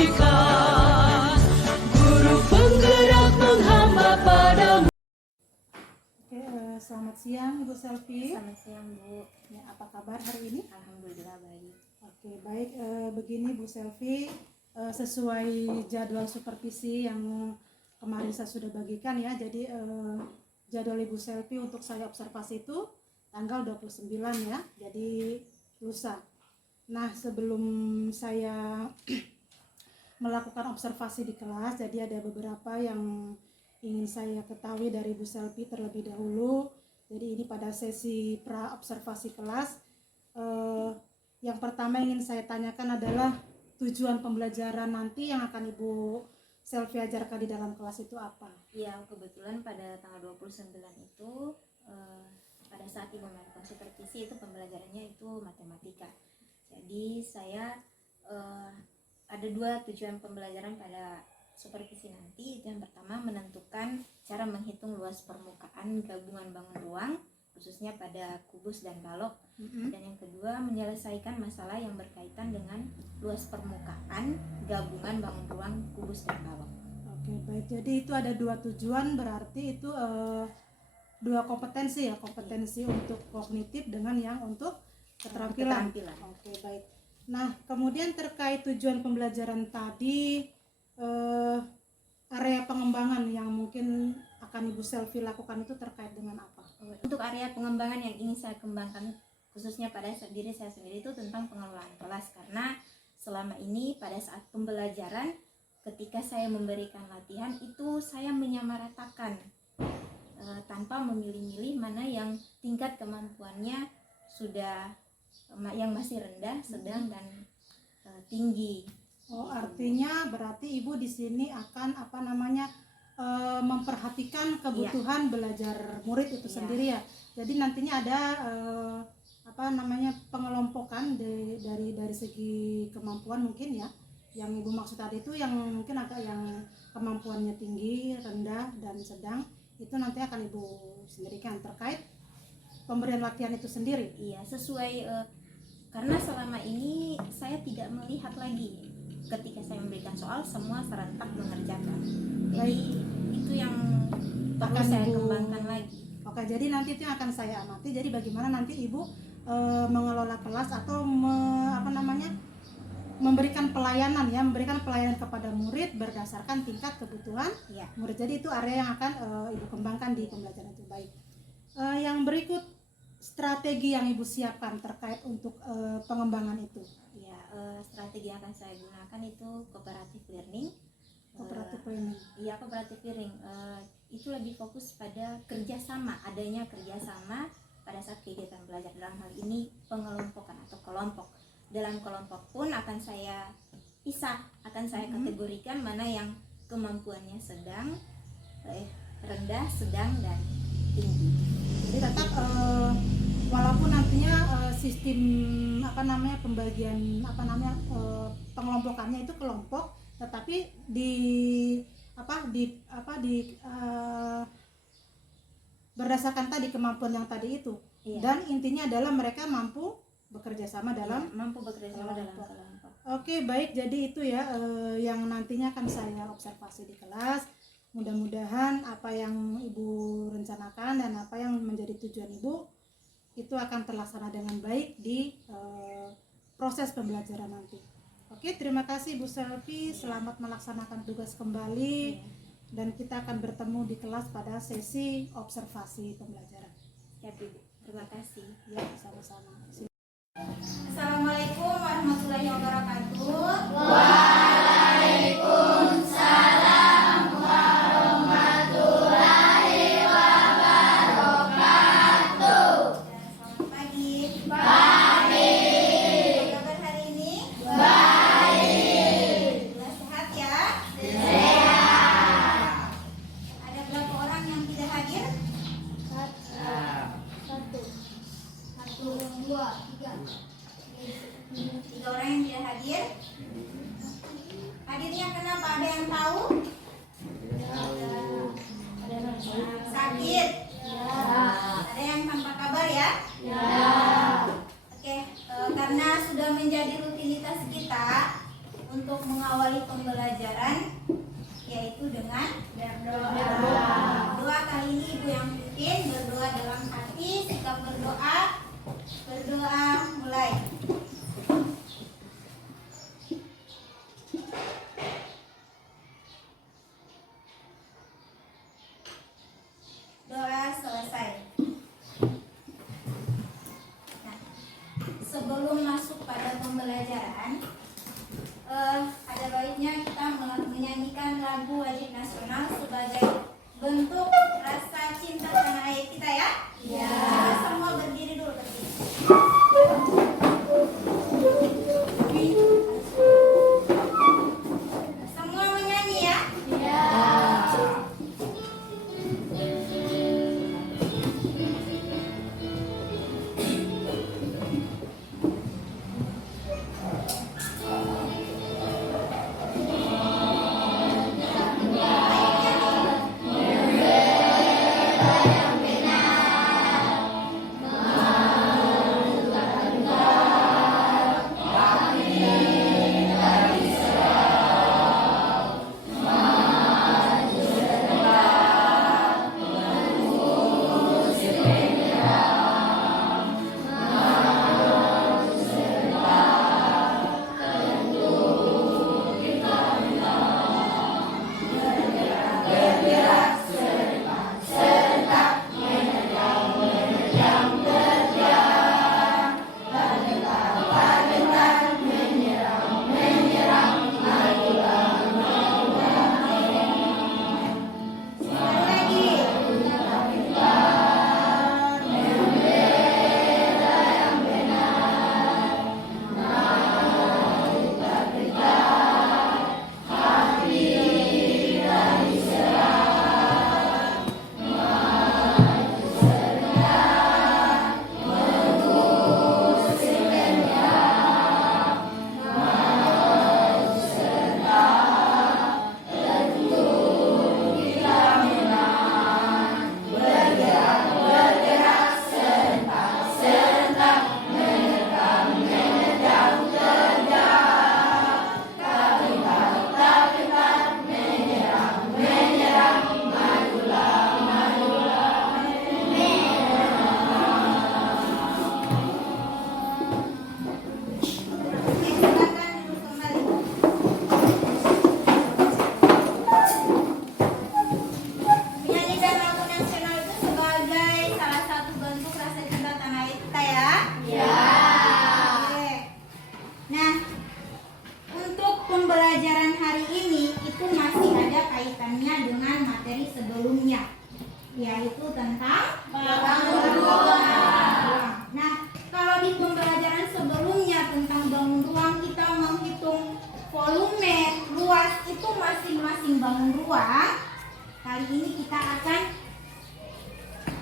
berikan, Guru penggerak menghamba padamu. Selamat siang Ibu Selvi. Selamat siang Bu. Ya, apa kabar hari ini? Alhamdulillah baik. Oke, baik. Begini Bu Selvi, sesuai jadwal supervisi yang kemarin saya sudah bagikan ya. Jadi jadwal Ibu Selvi untuk saya observasi itu tanggal 29 ya. Jadi lusa. Nah, sebelum saya melakukan observasi di kelas, jadi ada beberapa yang ingin saya ketahui dari Bu Selvi terlebih dahulu. Jadi ini pada sesi pra observasi kelas, yang pertama ingin saya tanyakan adalah tujuan pembelajaran nanti yang akan Ibu Selvi ajarkan di dalam kelas itu apa? Ya, kebetulan pada tanggal 29 itu pada saat Ibu melakukan supervisi itu pembelajarannya itu matematika. Jadi saya ada dua tujuan pembelajaran pada supervisi nanti. Yang pertama menentukan cara menghitung luas permukaan gabungan bangun ruang khususnya pada kubus dan balok. Dan yang kedua menyelesaikan masalah yang berkaitan dengan luas permukaan gabungan bangun ruang kubus dan balok. Oke, baik. Jadi itu ada dua tujuan, berarti itu dua kompetensi ya, kompetensi untuk kognitif dengan yang untuk keterampilan. Oke, baik. Nah, kemudian terkait tujuan pembelajaran tadi, area pengembangan yang mungkin akan Ibu Selvi lakukan itu terkait dengan apa? Untuk area pengembangan yang ingin saya kembangkan khususnya pada diri saya sendiri itu tentang pengelolaan kelas, karena selama ini pada saat pembelajaran ketika saya memberikan latihan itu saya menyamaratakan tanpa memilih-milih mana yang tingkat kemampuannya sudah yang masih rendah, sedang dan tinggi. Oh, artinya berarti Ibu di sini akan memperhatikan kebutuhan belajar murid itu sendiri ya. Jadi nantinya ada pengelompokan dari segi kemampuan mungkin ya. Yang Ibu maksud tadi itu yang mungkin agak yang kemampuannya tinggi, rendah dan sedang, itu nanti akan Ibu sendirikan terkait pemberian latihan itu sendiri. Iya, sesuai karena selama ini saya tidak melihat lagi ketika saya memberikan soal semua serentak mengerjakan. Jadi itu yang perlu saya kembangkan lagi. Oke, jadi nanti itu yang akan saya amati. Jadi bagaimana nanti Ibu mengelola kelas atau memberikan pelayanan ya, memberikan pelayanan kepada murid berdasarkan tingkat kebutuhan murid. Jadi itu area yang akan Ibu kembangkan di pembelajaran itu. Baik. Yang berikut strategi yang Ibu siapkan terkait untuk pengembangan itu. Ya, strategi yang akan saya gunakan itu cooperative learning. Cooperative learning. Iya, cooperative learning. Itu lebih fokus pada kerjasama, adanya kerjasama pada saat kegiatan belajar. Dalam hal ini pengelompokan atau kelompok. Dalam kelompok pun akan saya pisah, akan saya kategorikan mana yang kemampuannya sedang, rendah, sedang dan tinggi. Jadi tetap walaupun nantinya sistem pembagian pengelompokannya itu kelompok, tetapi berdasarkan tadi kemampuan yang tadi itu. Dan intinya adalah mereka mampu bekerja sama dalam kelompok. Oke, baik. Jadi itu ya yang nantinya akan saya observasi di kelas. Mudah-mudahan apa yang Ibu rencanakan dan apa yang menjadi tujuan Ibu itu akan terlaksana dengan baik di proses pembelajaran nanti. Oke, terima kasih Bu Selvi. Selamat melaksanakan tugas kembali. Dan kita akan bertemu di kelas pada sesi observasi pembelajaran. Ya, Bu. Terima kasih. Ya, sama-sama. Assalamualaikum warahmatullahi wabarakatuh. Waalaikumsalam warahmatullahi wabarakatuh. Selamat pagi. Pagi. Apa kabar hari ini? Baik. Sehat ya? Sehat. Ada berapa orang yang tidak hadir? Satu, dua, tiga. 3 orang yang tidak hadir. Hadirnya kenapa? Ada yang tahu? Sakit? Ada yang tanpa kabar ya? Oke, karena sudah menjadi rutinitas kita untuk mengawali pembelajaran yaitu dengan Berdoa. doa. Kali ini Ibu yang pimpin berdoa dalam hati, sikap berdoa. Berdoa mulai. Doa selesai. Nah, sebelum masuk pada pembelajaran, ada baiknya kita menyanyikan lagu wajib nasional sebagai bentuk rasa cinta tanah air kita ya. Ya. Kita semua berdiri dulu berdiri. Semua menyanyi ya. Ya. Menyanyikan lagu nasional itu sebagai salah satu bentuk rasa cinta tanah air kita ya. Ya. Oke. Nah, untuk pembelajaran hari ini itu masih ada kaitannya dengan materi sebelumnya, yaitu tentang bangun ruang. Nah, kalau di pembelajaran sebelumnya tentang bangun ruang kita menghitung volume luas itu masing-masing bangun ruang. Kali ini kita akan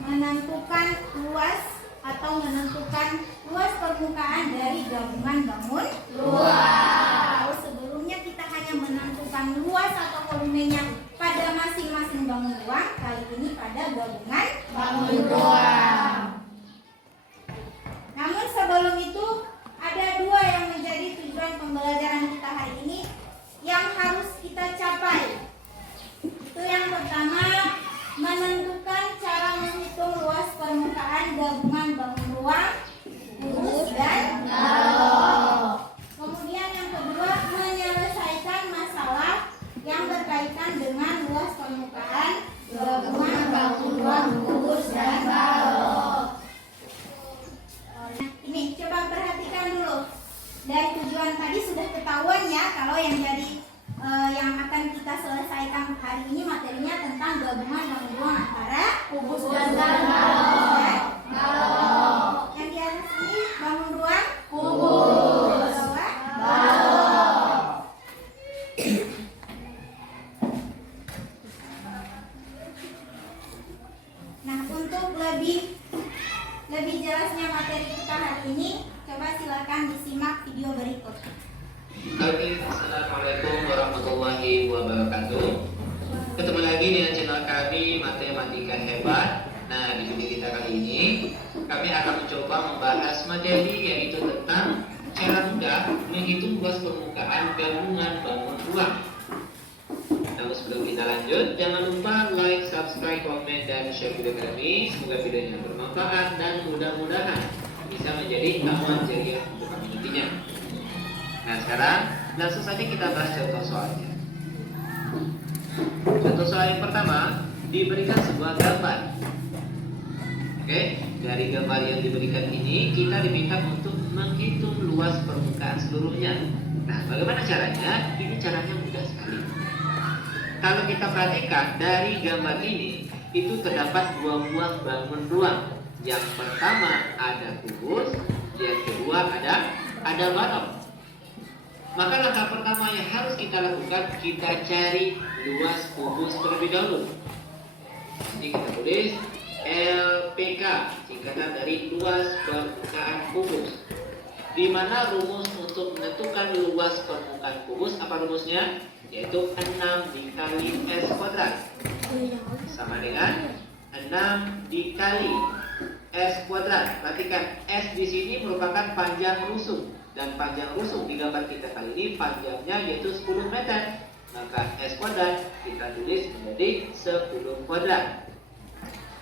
menentukan luas atau menentukan luas permukaan dari gabungan bangun ruang. Kalau sebelumnya kita hanya menentukan luas atau volumenya pada masing-masing bangun ruang, kali ini pada gabungan bangun ruang. Namun sebelum itu ada dua yang menjadi tujuan pembelajaran kita hari ini yang harus kita capai. Itu yang pertama, menentukan cara menghitung luas permukaan gabungan bangun ruang, kubus dan galon. Kemudian yang kedua, menyelesaikan masalah yang berkaitan dengan luas permukaan gabungan bangun ruang, kubus dan galon. Ini coba perhatikan dulu. Dari tujuan tadi sudah ketahuan ya kalau yang yang akan kita selesaikan hari ini materinya tentang gabungan bangun ruang antara kubus dan galon. Yang di atas ini bangun ruang kubus, di bawah galon. Nah, untuk lebih jelasnya materi kita hari ini, coba silakan disimak video berikut. Assalamualaikum warahmatullahi wabarakatuh. Ketemu lagi dengan channel kami Matematika Hebat. Nah, di video kita kali ini kami akan mencoba membahas materi yaitu tentang cara mudah menghitung luas permukaan gabungan bangun ruang. Namun sebelum kita lanjut, jangan lupa like, subscribe, komen, dan share video kami. Semoga videonya bermanfaat dan mudah-mudahan bisa menjadi taman ceria untuk community-nya. Nah sekarang langsung saja kita bahas contoh soalnya. Contoh soal yang pertama, diberikan sebuah gambar. Oke, dari gambar yang diberikan ini kita diminta untuk menghitung luas permukaan seluruhnya. Nah, bagaimana caranya? Ini caranya mudah sekali. Kalau kita perhatikan dari gambar ini, itu terdapat dua buah bangun ruang. Yang pertama ada kubus, yang kedua ada balok. Maka langkah pertama yang harus kita lakukan, kita cari luas kubus terlebih dahulu. Jadi kita tulis LPK, singkatan dari luas permukaan kubus. Di mana rumus untuk menentukan luas permukaan kubus, apa rumusnya? Yaitu 6 dikali S kuadrat sama dengan 6 dikali S kuadrat. Perhatikan, S di sini merupakan panjang rusuk, dan panjang rusuk di gambar kita kali ini panjangnya yaitu 10 meter. Maka S kuadrat kita tulis menjadi 10 kuadrat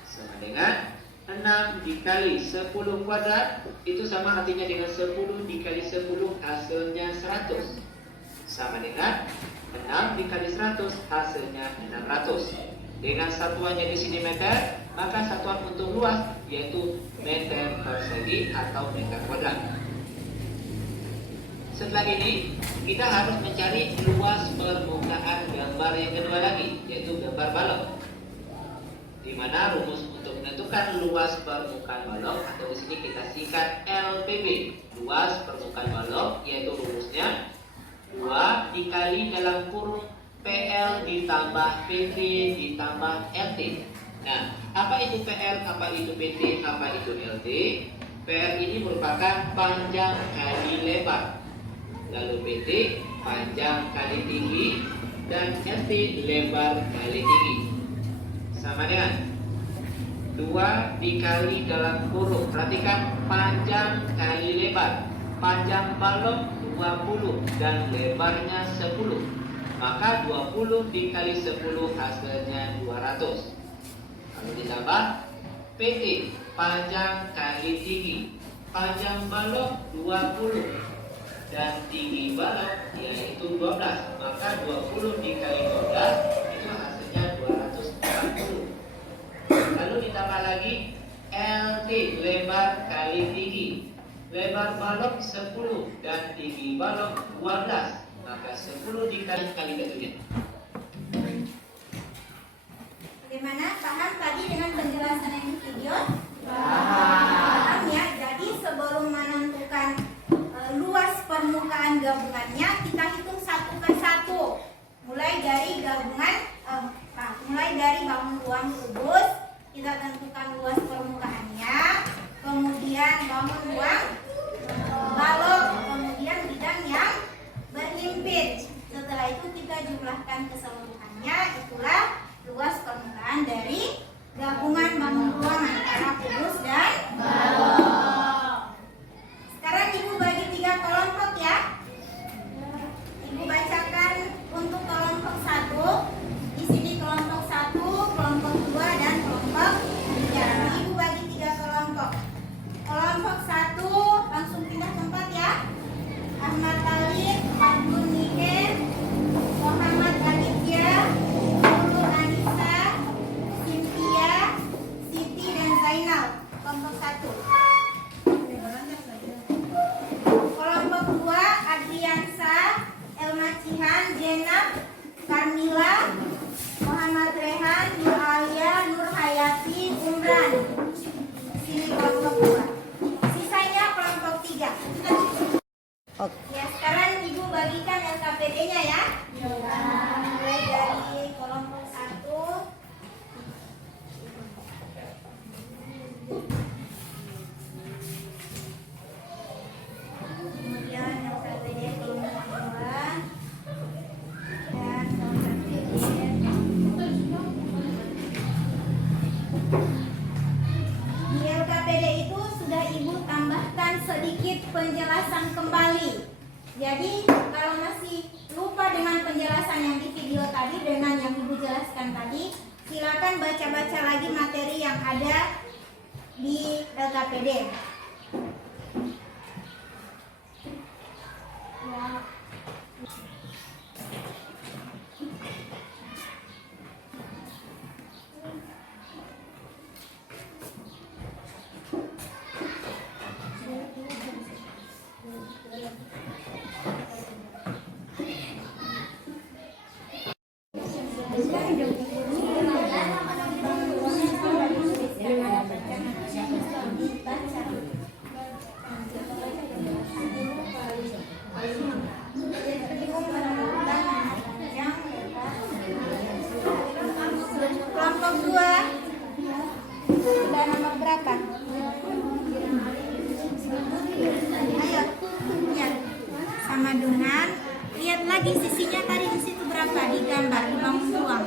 sama dengan 6 dikali 10 kuadrat, itu sama artinya dengan 10 dikali 10 hasilnya 100, sama dengan 6 dikali 100 hasilnya 600. Dengan satuannya di sini meter, maka satuan untuk luas yaitu meter persegi atau meter kuadrat. Setelah ini kita harus mencari luas permukaan gambar yang kedua lagi, yaitu gambar balok. Di mana rumus untuk menentukan luas permukaan balok atau di sini kita singkat LPB, luas permukaan balok, yaitu rumusnya 2 dikali dalam kurung PL ditambah PT ditambah LT. Nah, apa itu PL, apa itu PT, apa itu LT? PL ini merupakan panjang kali lebar, lalu PT panjang kali tinggi, dan LT lebar kali tinggi, sama dengan 2 dikali dalam kurung. Perhatikan, panjang kali lebar, panjang balok 20 dan lebarnya 10, maka 20 dikali 10 hasilnya 200. Lalu ditambah PT panjang kali tinggi, panjang balok 20 dan tinggi balok yaitu 12, maka 20 dikali 12 itu hasilnya 240. Lalu ditambah lagi LT, lebar kali tinggi, lebar balok 10 dan tinggi balok 12, maka 10 dikali ketujuh. Bagaimana? Paham tadi dengan penjelasan yang di video? Paham ya. Jadi sebelum menentukan luas permukaan gabungannya, kita hitung satu per satu. Mulai dari mulai dari bangun ruang kubus, kita tentukan luas permukaannya. Kemudian bangun ruang balok, kemudian bidang yang berhimpit. Setelah itu kita jumlahkan keseluruhannya, itulah luas permukaan dari gabungan bangun ruang antara kubus dan balok. Sekarang Ibu bagi 3 kelompok ya. Ibu bacakan untuk kelompok 1. Di sini kelompok 1, kelompok 2 dan kelompok 3. Ibu bagi 3 kelompok. Kelompok 1 langsung pindah tempat ya. Ahmad Talib, Abdul Niken, Muhammad Aditya, Nurul Anissa, Cynthia, Siti dan Zainal. Kelompok 1. Kelompok 2 Adriansa, Elma Cihan, Jenab, Karmila, Muhammad Rehan, Nur Alia, Nur Hayati, Umran. Sini kelompok 2. Sisanya kelompok 3. Ya, sekarang Ibu bagikan LKPD-nya ya. Mulai dari kelompok 1. Kemudian LKPD kelompok 2 dan LKPD. Di LKPD itu tadi dengan yang Ibu jelaskan tadi, silakan baca-baca lagi materi yang ada di LKPD. Kelompok 2 sudah nomor berapa? Ayo, lihat sama dengan lihat lagi sisinya tadi di situ berapa di gambar di bangun ruang.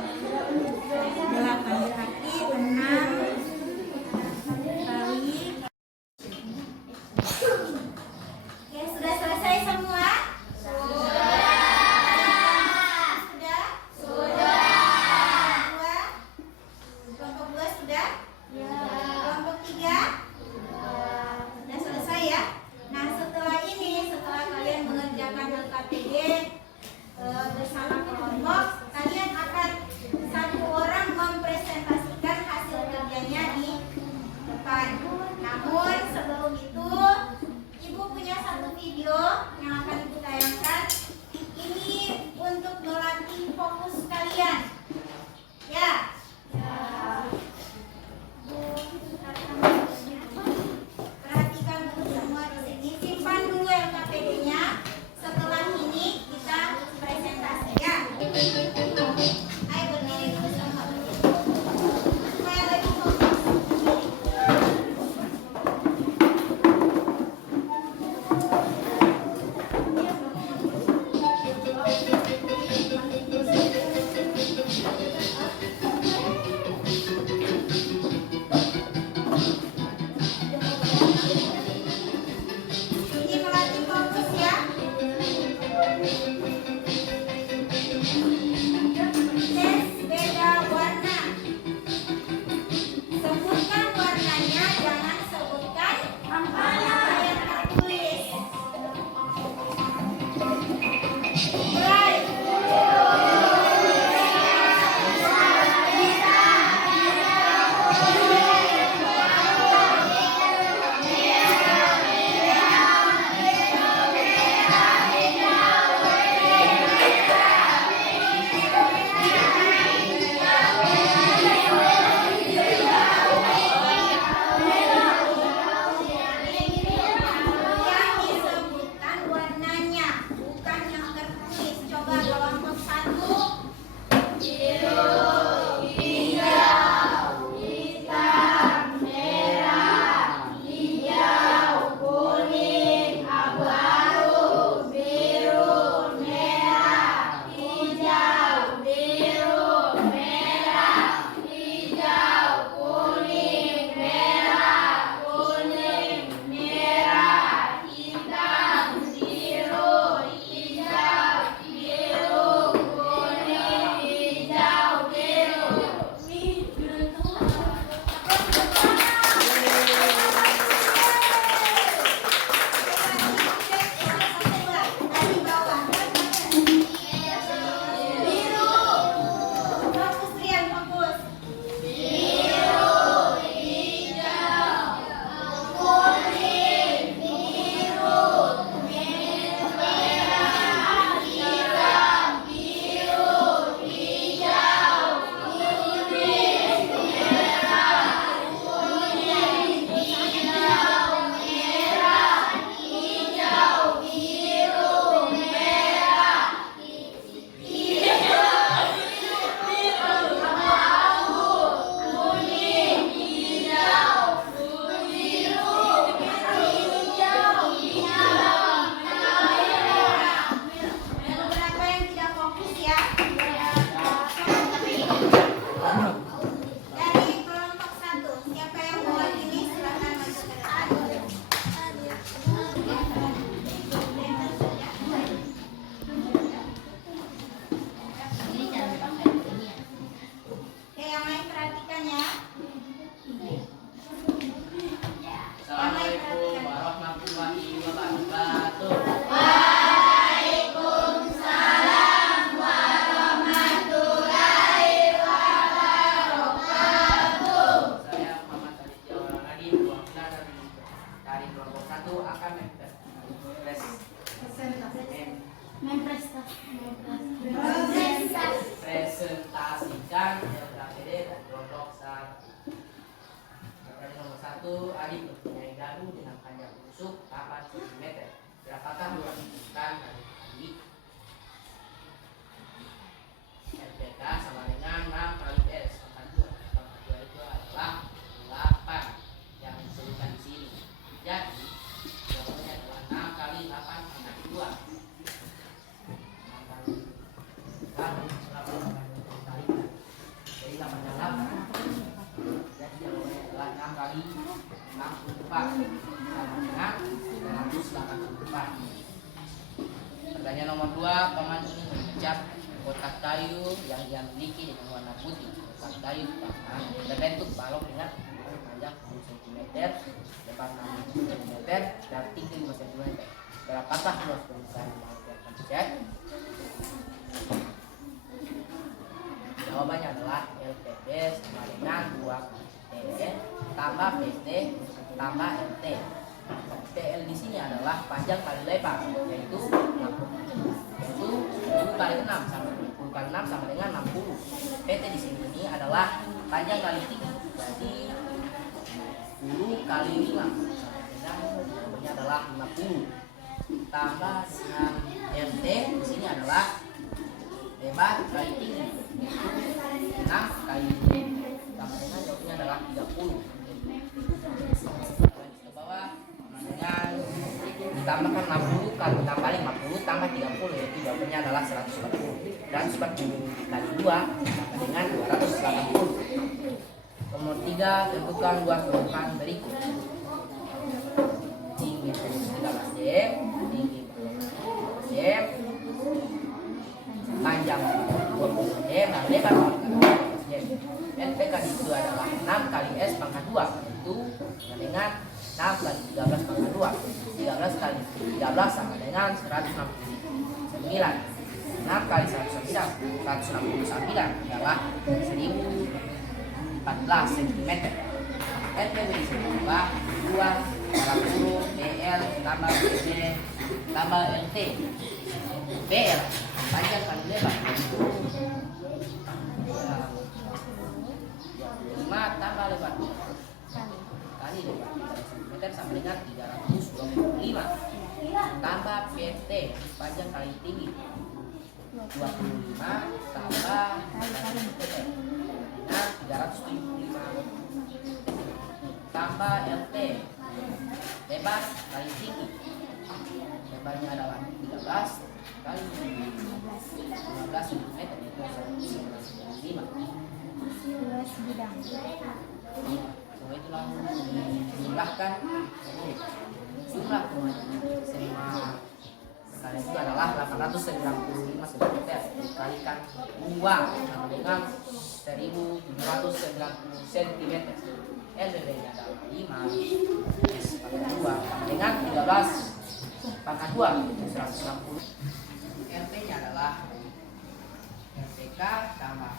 kedua, paman ini mengecat kotak kayu yang ia miliki dengan warna putih. Kotak kayu paman berbentuk balok dengan panjang 10 cm, lebar 6 cm, dan tinggi 5 cm. Berapakah luas permukaan yang mau kita cat? Jawabannya adalah LPB sama dengan 2 tambah PT tambah LT. TL di sini adalah panjang kali lebar, yaitu 10 kali 6 sama 10 kali 6 sama dengan 60. PT di sini adalah panjang kali tinggi, jadi 10 kali 5 jawabannya adalah 50. Tambah dengan LT di sini adalah lebar kali tinggi, 6 kali 5 tambah dengan jawabannya adalah 30. Ke bawah dengan ditambahkan 60 kali tambah 50 tambah 30, yaitu jawabannya adalah 140. Dan 140 kali 2 sama dengan 280. Nomor 3, tentukan luas permukaan berikut. Tinggi 13 cm, tinggi 15 cm, panjang 20 cm, dan lebar 15 cm. NPK itu adalah 6 kali S pangkat 2, yaitu dengan 6 kali 13 pangkat 2. 13 kali 13 sama dengan 169. 6 kali 169 adalah 1014 cm. NPB di sini adalah 2 40 BL tambah BD tambah LT. BL panjang kali lebar, yaitu 5 tambah lebar kali lebar cm sama dengan 325 tambah PT panjang kali tinggi 25 tambah PT dengan 375 tambah LT lebar kali tinggi, lebarnya adalah 13 kali 15 cm, itu 195. Semua itulah dijumlahkan, jumlah SMA kalian itu adalah 895 cm dikalikan 2 sama dengan 1790 cm. LBB nya adalah 5 S pangkat 2 dengan 13 pangkat 2 itu 160. LP nya adalah LPK tambah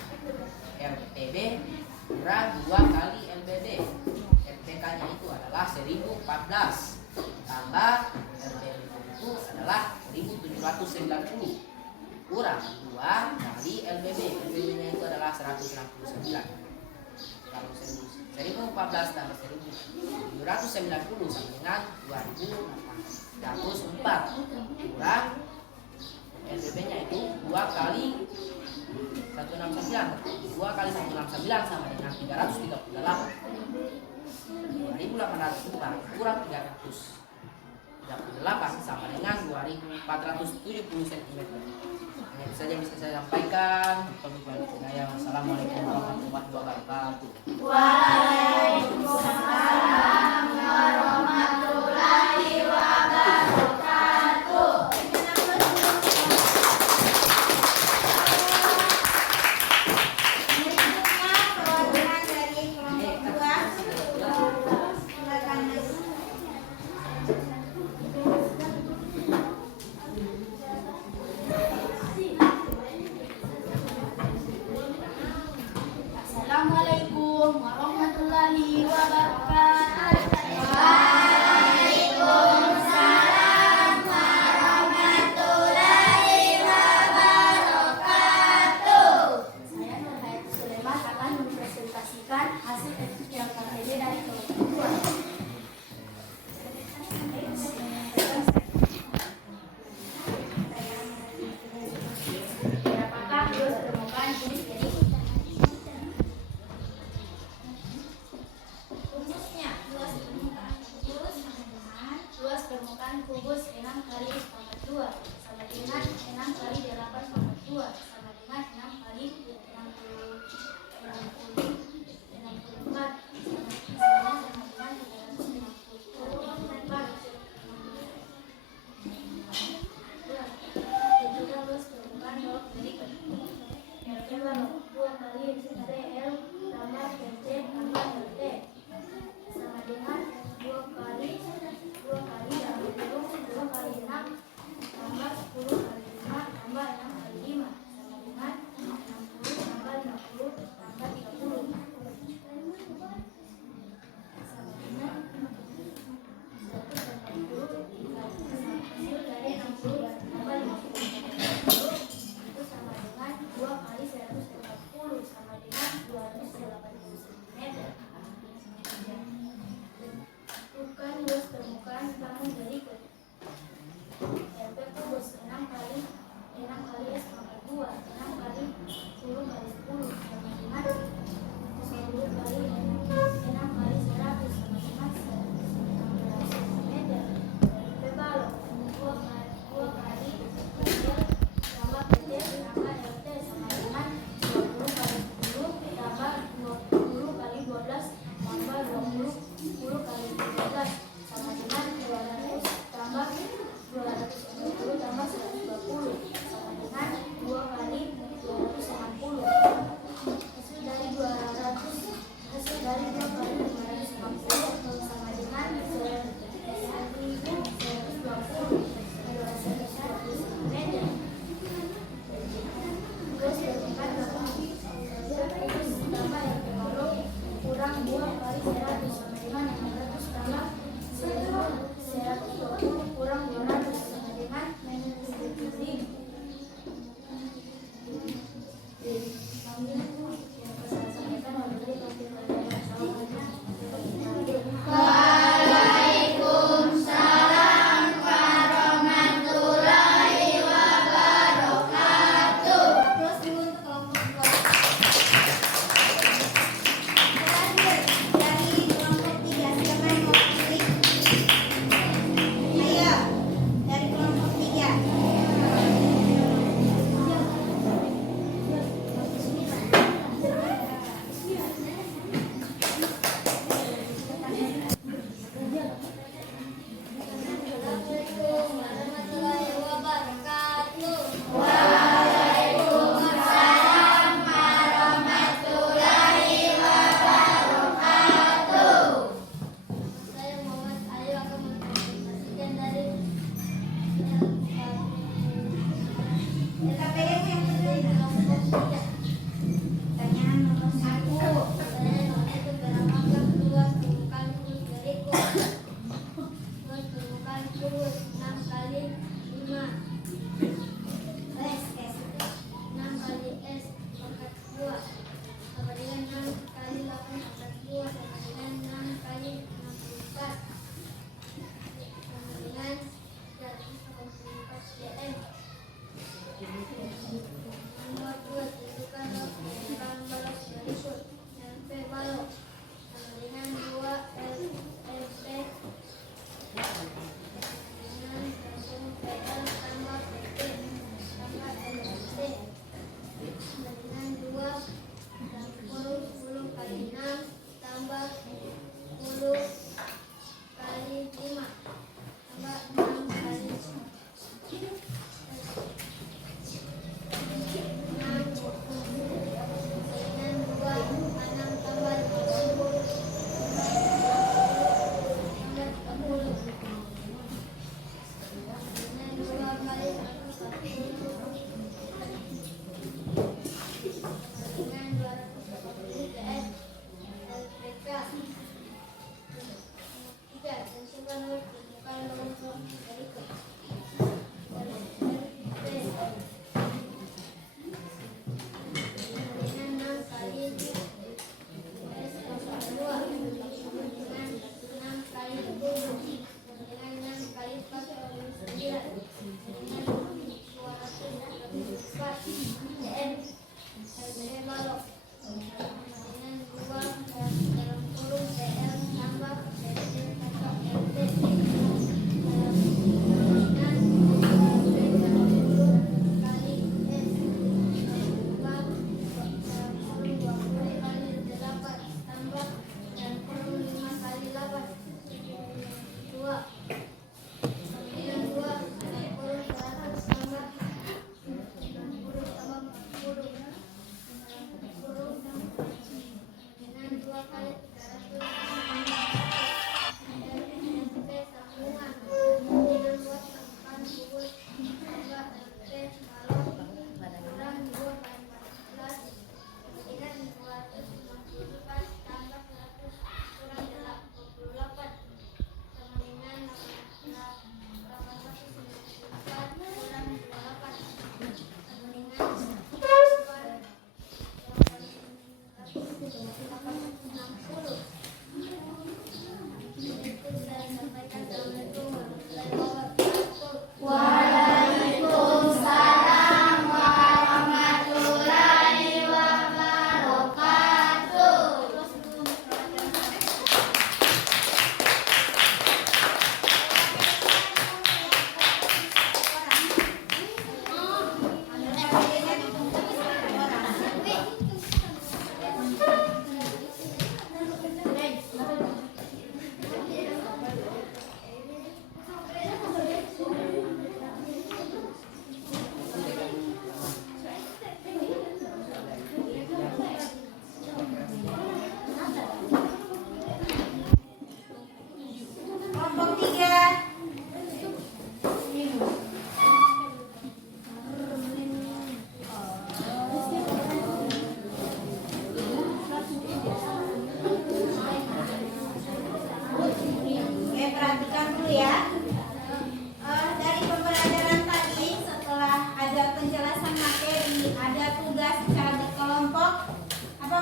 LPB kurang 2 kali LBB. LPK nya itu adalah 1014 tambah LBB itu adalah 1790 kurang 2 kali LBB. LBB nya itu adalah 169. Kalau 1014 tambah 1790 sama dengan 2804 kurang LBB nya itu 2 kali 169. 2 kali 169 sama dengan 338. 2804 kurang 338 sama dengan 2470 cm. Itu saja bisa saya sampaikan. Assalamualaikum warahmatullahi wabarakatuh. Waalaikumsalam warahmatullahi wabarakatuh. Berikutnya perwakilan dari kelompok 2. Silakan Mas. Assalamualaikum warahmatullahi wabarakatuh. Waalaikumsalam warahmatullahi wabarakatuh. Saya Nurhayati Sulaiman akan mempresentasikan hasil yang KPD dari kelompok 2. Berapakah luas permukaan jenis berikut? 10 kali 10 sama dengan 10 kali 6 kali 100 sama dengan 116 cm. Dari balok 2 kali kecil tambah kecil tambah LT sama dengan 20 kali 10 tambah 20 kali 12 tambah 10 kali 13 sama dengan 200 tambah 220 tambah 120 sama dengan 2 kali 260.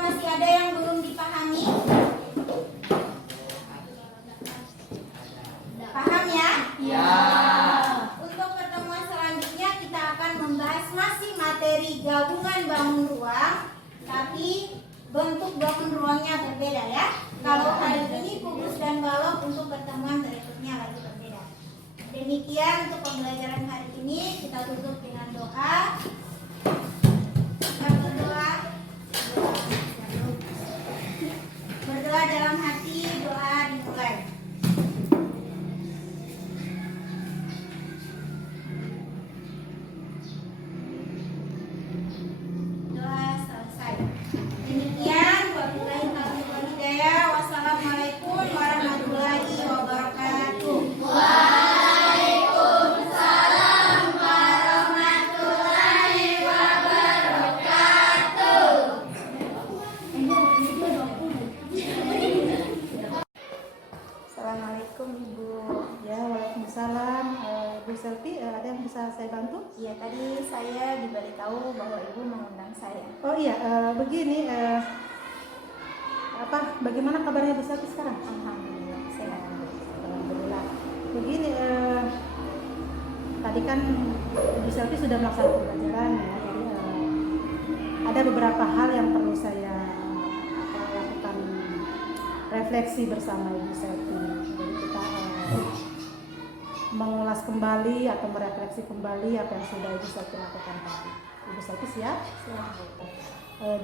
masih ada yang belum dipahami? Paham ya? Ya. Untuk pertemuan selanjutnya kita akan membahas masih materi gabungan bangun ruang, tapi bentuk bangun ruangnya berbeda ya. Kalau hari ini kubus dan balok, untuk pertemuan berikutnya lagi berbeda. Demikian untuk pembelajaran hari ini, kita tutup dengan doa. Kita berdoa dalam hati, doa dimulai. Doa selesai. Demikian, wabillahi taufiq wal hidayah. Wassalamualaikum warahmatullahi wabarakatuh. Assalamualaikum Ibu. Ya, waalaikumsalam. Bu Selvi, ada yang bisa saya bantu? Iya, tadi saya diberitahu bahwa Ibu mengundang saya. Oh iya, begini, bagaimana kabarnya Bu Selvi sekarang? Alhamdulillah sehat. Alhamdulillah. Begini, tadi kan Bu Selvi sudah melaksanakan pembelajaran ya, jadi ada beberapa hal yang perlu saya lakukan refleksi bersama Ibu Selvi. Jadi kita mengulas kembali atau merefleksi kembali apa yang sudah Ibu Selvi lakukan tadi. Ibu Selvi siap? Siap, Bu.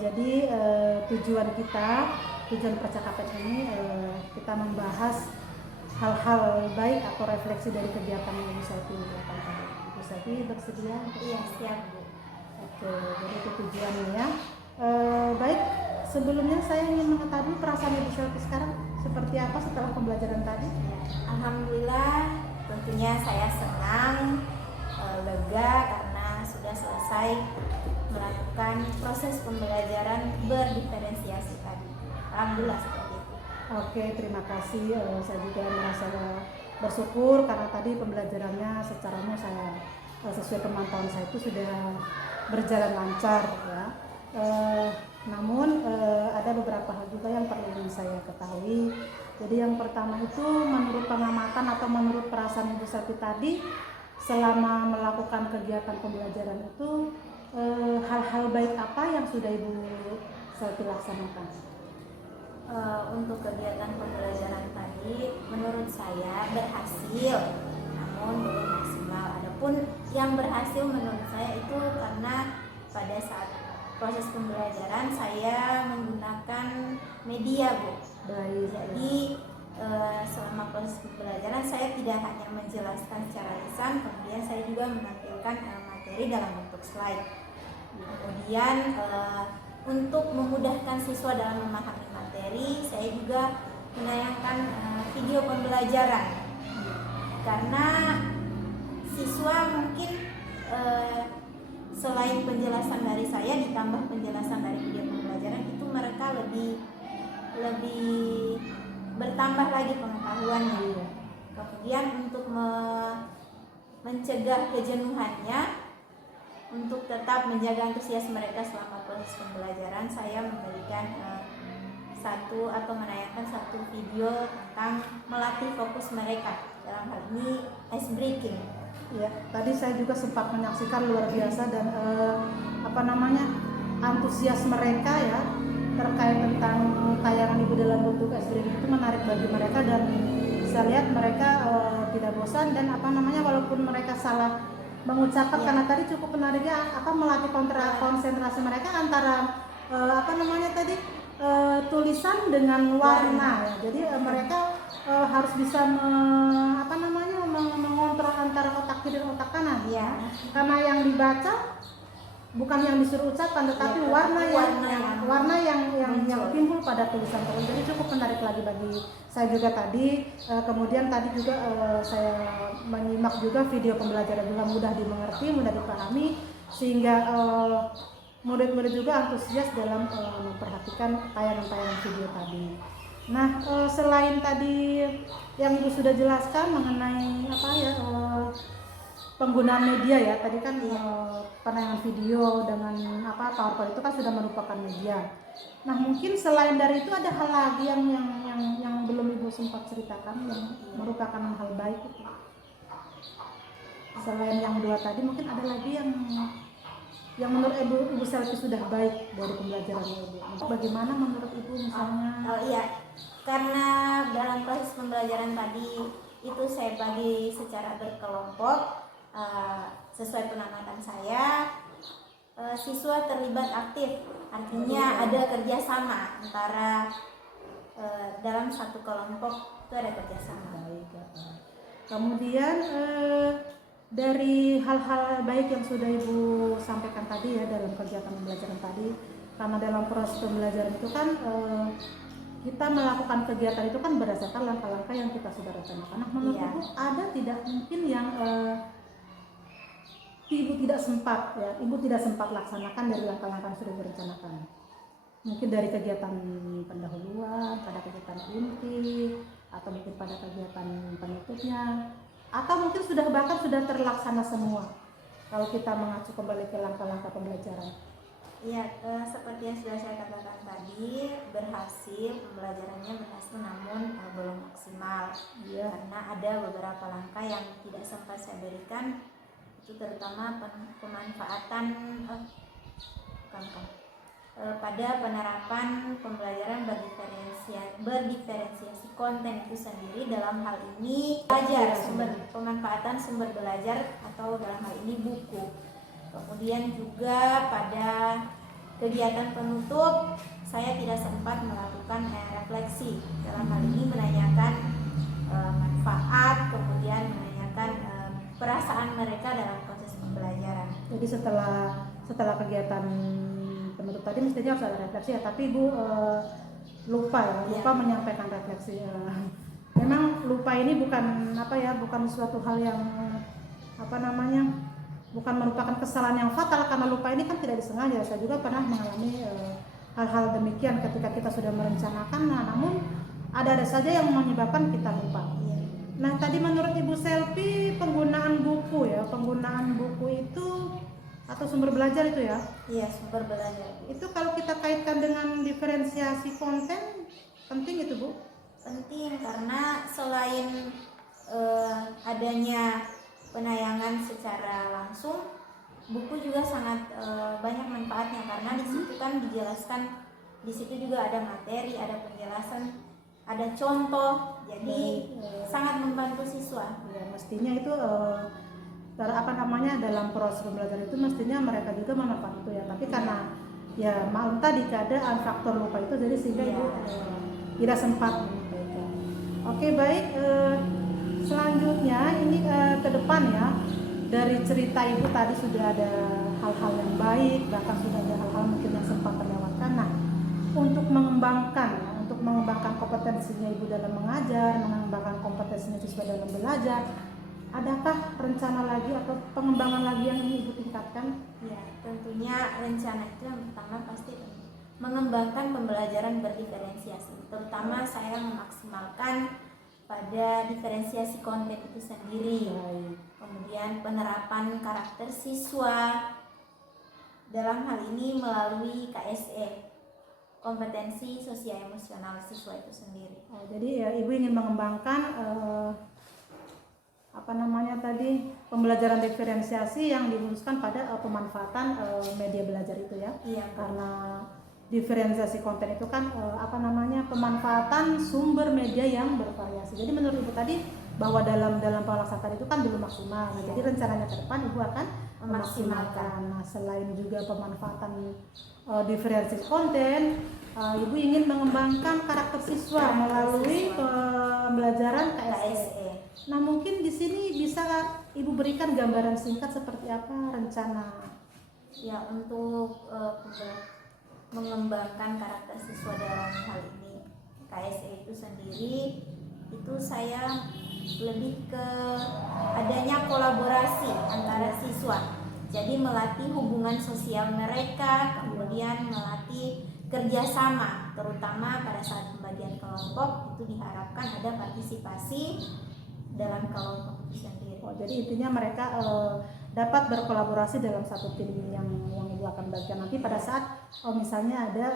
Jadi tujuan percakapan ini kita membahas hal-hal baik atau refleksi dari kegiatan yang Ibu Selvi lakukan tadi. Ibu Selvi bersedia? Iya, siap, Bu. Oke, jadi itu tujuannya ya. Baik, sebelumnya saya ingin mengetahui perasaan Ibu Selvi sekarang seperti apa setelah pembelajaran tadi. Alhamdulillah, tentunya saya senang, lega karena sudah selesai melakukan proses pembelajaran berdiferensiasi tadi. Alhamdulillah seperti itu. Oke, terima kasih. Saya juga merasa bersyukur karena tadi pembelajarannya secara umum saya sesuai pemantauan saya itu sudah berjalan lancar ya. Namun ada beberapa hal juga yang perlu saya ketahui. Jadi yang pertama itu menurut pengamatan atau menurut perasaan Ibu Selvi tadi, selama melakukan kegiatan pembelajaran itu hal-hal baik apa yang sudah Ibu Selvi laksanakan? Untuk kegiatan pembelajaran tadi menurut saya berhasil, namun belum maksimal. Adapun yang berhasil menurut saya itu karena pada saat proses pembelajaran saya menggunakan media, Bu. Baik. Jadi selama proses pembelajaran saya tidak hanya menjelaskan secara lisan, kemudian saya juga menampilkan materi dalam bentuk slide. Kemudian untuk memudahkan siswa dalam memahami materi, saya juga menayangkan video pembelajaran karena siswa mungkin selain penjelasan dari saya ditambah penjelasan dari video pembelajaran itu mereka lebih bertambah lagi pengetahuannya. Kemudian untuk mencegah kejenuhannya, untuk tetap menjaga antusias mereka selama proses pembelajaran, saya memberikan menayangkan satu video tentang melatih fokus mereka, dalam hal ini ice breaking. Ya, tadi saya juga sempat menyaksikan luar biasa dan antusias mereka ya terkait tentang tayangan Ibu dalam bentuk ice breaking itu menarik bagi mereka, dan saya lihat mereka tidak bosan dan walaupun mereka salah mengucapkan karena tadi cukup menariknya melatih konsentrasi mereka antara tulisan dengan warna ya. Jadi mereka harus bisa mengontrol antara otak kiri dan otak kanan ya. Karena yang dibaca bukan yang disuruh ucapan, tetapi warna yang timbul pada tulisan tersebut. Jadi cukup menarik lagi bagi saya juga tadi. Kemudian tadi juga saya menyimak juga video pembelajaran juga mudah dimengerti, mudah dipahami, sehingga murid-murid juga antusias dalam memperhatikan tayangan-tayangan video tadi. Nah, selain tadi yang Ibu sudah jelaskan mengenai penggunaan media ya. Tadi kan penayangan video dengan PowerPoint itu kan sudah merupakan media. Nah, mungkin selain dari itu ada hal lagi yang belum Ibu sempat ceritakan yang merupakan hal baik itu. Selain yang 2 tadi mungkin ada lagi yang menurut Ibu Selvi sudah baik dari pembelajaran Ibu. Bagaimana menurut Ibu misalnya? Oh iya, karena dalam proses pembelajaran tadi itu saya bagi secara berkelompok sesuai pengamatan saya, siswa terlibat aktif, artinya ada kerjasama antara dalam satu kelompok itu ada kerjasama. Baik. Kemudian dari hal-hal baik yang sudah Ibu sampaikan tadi ya dalam kegiatan pembelajaran tadi, karena dalam proses pembelajaran itu kan kita melakukan kegiatan itu kan berdasarkan langkah-langkah yang kita sudah rencanakan. Nah, menurut Ibu ada tidak mungkin yang Ibu tidak sempat laksanakan dari langkah-langkah yang sudah direncanakan? Mungkin dari kegiatan pendahuluan, pada kegiatan inti, atau mungkin pada kegiatan penutupnya, atau mungkin sudah terlaksana semua kalau kita mengacu kembali ke langkah-langkah pembelajaran. Iya, seperti yang sudah saya katakan tadi, pembelajarannya berhasil namun belum maksimal. Iya. Karena ada beberapa langkah yang tidak sempat saya berikan, itu terutama pemanfaatan pada penerapan pembelajaran berdiferensiasi konten itu sendiri. Dalam hal ini pemanfaatan sumber belajar atau dalam hal ini buku. Kemudian juga pada kegiatan penutup saya tidak sempat melakukan refleksi. Dalam hal ini menanyakan manfaat, kemudian menanyakan perasaan mereka dalam proses pembelajaran. Jadi setelah kegiatan penutup tadi mestinya harus ada refleksi ya, tapi Ibu lupa menyampaikan refleksi. Memang lupa ini bukan suatu hal yang bukan merupakan kesalahan yang fatal, karena lupa ini kan tidak disengaja. Saya juga pernah mengalami hal-hal demikian ketika kita sudah merencanakan, namun ada saja yang menyebabkan kita lupa. Nah, tadi menurut Ibu Selvi penggunaan buku itu atau sumber belajar itu ya? Iya, sumber belajar. Itu kalau kita kaitkan dengan diferensiasi konten, penting itu Bu? Penting, karena selain adanya penayangan secara langsung, buku juga sangat banyak manfaatnya, karena di situ kan dijelaskan, di situ juga ada materi, ada penjelasan, ada contoh, jadi sangat membantu siswa. Ya, mestinya itu dalam proses pembelajaran itu mestinya mereka juga memanfaatkan itu ya. Tapi karena ya maklum tadi keadaan faktor lupa itu, jadi sehingga Ibu tidak sempat menyampaikan. Oke, baik. Selanjutnya ini ke depan ya, dari cerita Ibu tadi sudah ada hal-hal yang baik, bahkan sudah ada hal-hal mungkin yang sempat terlewatkan. Nah, untuk mengembangkan kompetensinya Ibu dalam mengajar, mengembangkan kompetensinya siswa dalam belajar, adakah rencana lagi atau pengembangan lagi yang ingin Ibu tingkatkan? Ya, tentunya rencana itu yang pertama pasti mengembangkan pembelajaran berdiferensiasi. Terutama saya memaksimalkan pada diferensiasi konten itu sendiri. Kemudian penerapan karakter siswa, dalam hal ini melalui KSE, kompetensi sosial emosional siswa itu sendiri. Jadi ya Ibu ingin mengembangkan pembelajaran diferensiasi yang difokuskan pada pemanfaatan media belajar itu ya. Iya. Karena diferensiasi konten itu kan pemanfaatan sumber media yang bervariasi. Jadi menurut Ibu tadi bahwa dalam pelaksanaan itu kan belum maksimal. Nah, jadi rencananya ke depan Ibu akan memaksimalkan. Nah, selain juga pemanfaatan diferensiasi konten, Ibu ingin mengembangkan karakter siswa melalui pembelajaran KSE. Nah, mungkin di sini bisa Ibu berikan gambaran singkat seperti apa rencana? Ya, untuk mengembangkan karakter siswa dalam hal ini KSE itu sendiri, itu saya lebih ke adanya kolaborasi antara siswa. Jadi melatih hubungan sosial mereka, kemudian melatih kerjasama, terutama pada saat pembagian kelompok itu diharapkan ada partisipasi dalam kelompok itu sendiri. Jadi intinya mereka dapat berkolaborasi dalam satu tim yang Ibu akan bagikan nanti pada saat misalnya ada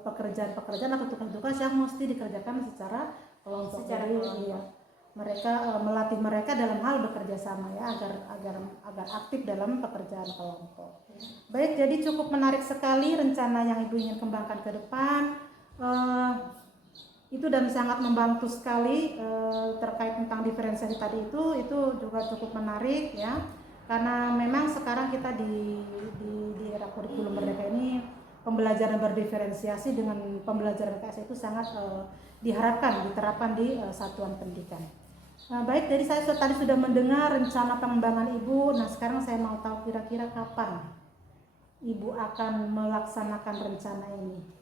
pekerjaan-pekerjaan atau tugas-tugas yang mesti dikerjakan secara kelompok. Jadi iya, mereka melatih mereka dalam hal bekerja sama ya agar aktif dalam pekerjaan kelompok. Baik, jadi cukup menarik sekali rencana yang Ibu ingin kembangkan ke depan. Itu dan sangat membantu sekali terkait tentang diferensiasi tadi itu juga cukup menarik ya, karena memang sekarang kita di era kurikulum Merdeka ini pembelajaran berdiferensiasi dengan pembelajaran KS itu sangat diharapkan diterapkan di satuan pendidikan. Baik, jadi saya tadi sudah mendengar rencana pengembangan Ibu. Nah sekarang saya mau tahu kira-kira kapan Ibu akan melaksanakan rencana ini.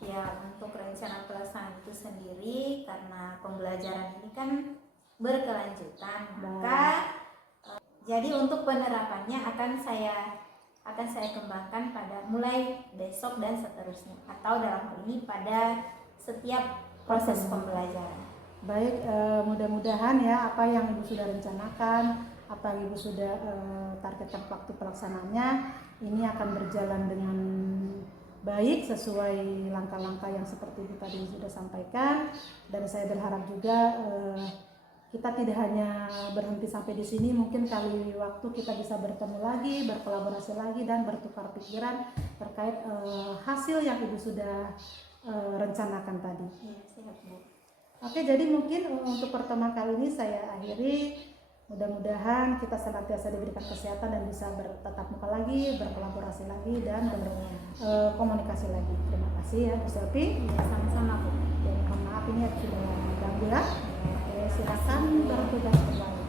Ya, untuk rencana pelaksanaan itu sendiri karena pembelajaran ini kan berkelanjutan, maka jadi untuk penerapannya akan saya kembangkan pada mulai besok dan seterusnya, atau dalam hal ini pada setiap proses pembelajaran. Baik, mudah-mudahan ya apa yang Ibu sudah rencanakan, apa yang Ibu sudah targetkan waktu pelaksanaannya ini akan berjalan dengan baik sesuai langkah-langkah yang seperti Ibu tadi sudah sampaikan. Dan saya berharap juga kita tidak hanya berhenti sampai di sini, mungkin kali waktu kita bisa bertemu lagi, berkolaborasi lagi dan bertukar pikiran terkait hasil yang Ibu sudah rencanakan tadi. Ya, siap Bu. Oke, jadi mungkin untuk pertemuan kali ini saya akhiri. Mudah-mudahan kita senantiasa diberikan kesehatan dan bisa bertatap muka lagi, berkolaborasi lagi dan berkomunikasi lagi. Terima kasih ya Bu Selvi. Ya, sama-sama Bu. Mohon maaf ini sudah mengganggu ya. Oke, silakan bertugas kembali.